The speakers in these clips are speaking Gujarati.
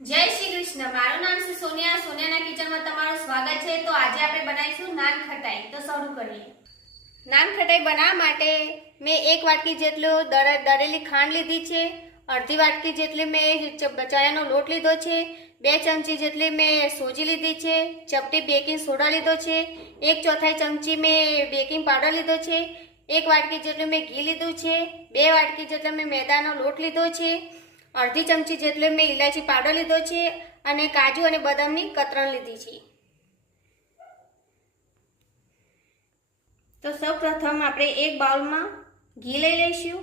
जय श्री कृष्ण। मारू नाम से सोनिया। सोनिया ना किचन में तमाરું स्वागत है। तो आज આપણે બનાવીશું નાન ખટાઈ। તો શરૂ કરીએ। નાન ખટાઈ બનાવવા માટે મેં 1 વાટકી જેટલો દળેલી ખાંડ લીધી છે, અડધી વાટકી જેટલી મેં ચણાનો લોટ લીધો છે, 2 ચમચી જેટલી મેં સોજી લીધી છે, ચપટી બેકિંગ સોડા લીધો છે, 1/4 ચમચી મેં બેકિંગ પાવડર લીધો છે, 1 વાટકી જેટલું મેં ઘી લીધું છે, 2 વાટકી જેટલો મેં મેદાનો લોટ લીધો છે, અડધી ચમચી જેટલો મેં ઇલાયચી પાવડર લીધો છે અને કાજુ અને બદામની કતરણ લીધી છે। તો સૌપ્રથમ આપણે એક બાઉલમાં ઘી લઈ લઈશું।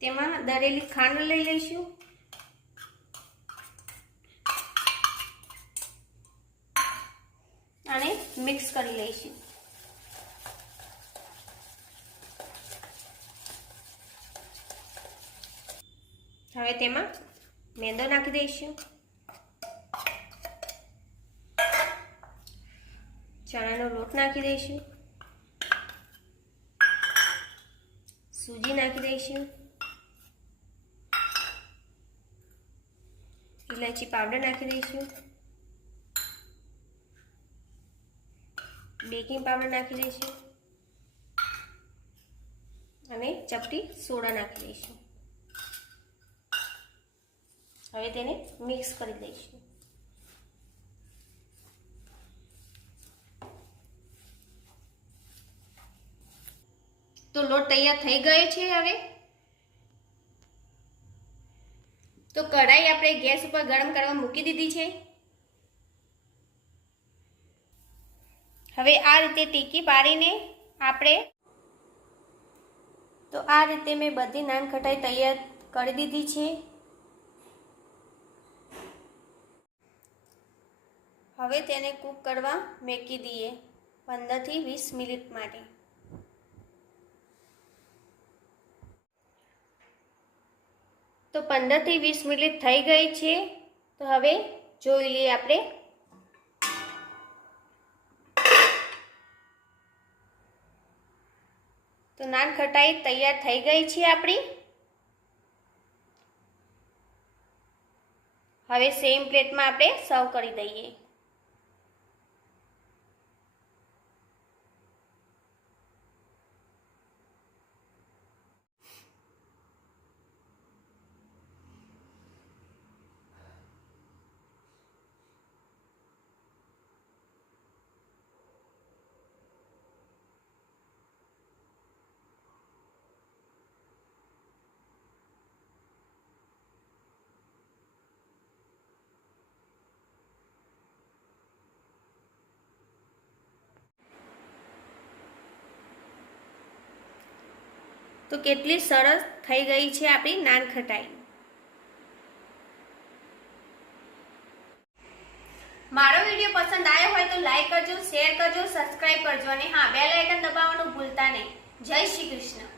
તેમાં દળેલી ખાંડ લઈ લઈશું અને મિક્સ કરી લઈશું। હવે તેમાં મેંદો નાખી દઈશું, ચણાનો લોટ નાખી દઈશું, સૂજી નાખી દઈશું, ઇલાયચી પાવડર નાખી દઈશું, બેકિંગ પાવડર નાખી દઈશું અને ચપટી સોડા નાખી દઈશું। હવે તેને મિક્સ કરી દઈશું। તો લોટ તૈયાર થઈ ગયો છે। હવે તો કઢાઈ આપણે ગેસ ઉપર ગરમ કરવા મૂકી દીધી છે। હવે આ રીતે ટીકી પાડીને આપણે તો આ રીતે મેં બધી નાન ખટાઈ તૈયાર કરી દીધી છે। હવે તેને કૂક કરવા મૂકી દઈએ 15 થી 20 મિનિટ માટે। તો 15 થી 20 મિનિટ થઈ ગઈ છે। તો હવે જોઈ લઈએ આપણે। તો નાન ખટાઈ તૈયાર થઈ ગઈ છે આપણી। હવે સેમ પ્લેટમાં આપણે સર્વ કરી દઈએ। તો કેટલી સરસ થઈ ગઈ છે આપણી નાન ખટાઈ। મારો વિડીયો પસંદ આવ્યો હોય તો લાઈક કરજો, શેર કરજો, સબસ્ક્રાઇબ કરજો અને હા, બેલ આઇકન દબાવવાનું ભૂલતા નહીં। જય શ્રી કૃષ્ણ।